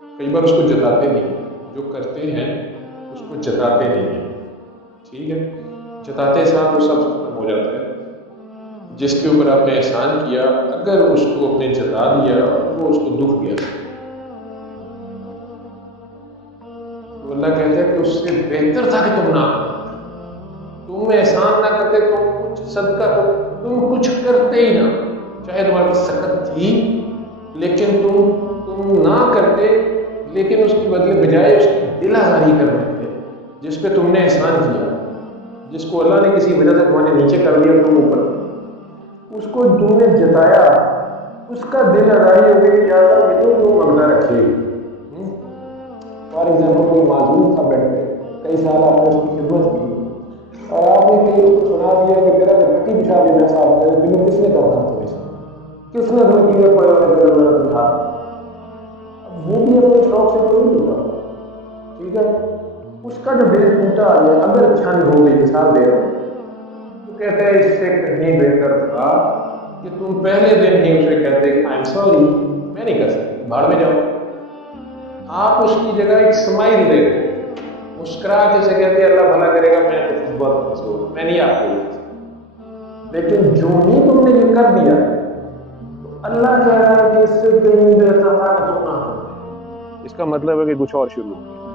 کئی بار اس کو جتاتے نہیں، جو کرتے ہیں اس کو جتاتے نہیں ہیں، ٹھیک ہے، جتاتے ساتھ وہ سب ختم ہو جاتا ہے۔ جس کے اوپر آپ نے احسان کیا، اگر اس کو اپنے جتا دیا وہ اس کو دکھ گیا، تو اللہ کہتا ہے کہ اس سے بہتر تھا کہ تم نہ کرو، تم احسان نہ کرتے، تم کچھ صدقہ، تم کچھ کرتے ہی نہ، چاہے تمہاری سکت تھی لیکن تم نہ کرتے، لیکن اس کے بدلے بجائے اس کی دل آزاری کرنے تھے جس پہ تم نے احسان کیا، جس کو اللہ نے کسی وجہ سے تمہارے نیچے کر دیا، تم اوپر، اس کو تم نے جتایا، اس کا دل آزاری ہو گئی، کیا تھا کہ تو مانگنا رکھے۔ فار ایگزامپل کوئی معذور تھا بیڈ پہ، کئی سال آپ نے اس کی خدمت کی اور آپ نے کہیں اس کو سنا دیا کہ تیرا مٹی بچھا بھی میں صاف کرے، تمہیں کس نے کرنا تھا؟ کس نے تمہیں کیڑے پڑے ہونے کا ضرورت تھا؟ وہ بھی اپنے شوق سے کوئی نہیں ہوتا، ٹھیک ہے، اس کا جو دل ٹوٹا ہے، اگر چھن ہو گئی، مثال دے رہا ہوں، تو کہتے ہیں اس سے کہیں بہتر تھا کہ تم پہلے دن ہی اسے کہتے کہ آئی ایم سوری، میں نہیں کر سکتی، باہر میں جاؤ۔ آپ اس کی جگہ ایک سمائل دے دیں، مسکرا کے سے کہتے ہیں اللہ بھلا کرے گا، میں کچھ بہت مقصود، میں نہیں آپ کو، لیکن جو ہی تم نے یہ کر دیا، اللہ کہہ رہا ہے کہ اس سے کہیں بہتر تھا کہ تم نہ کرو، اس کا مطلب ہے کہ کچھ اور شروع ہو گیا۔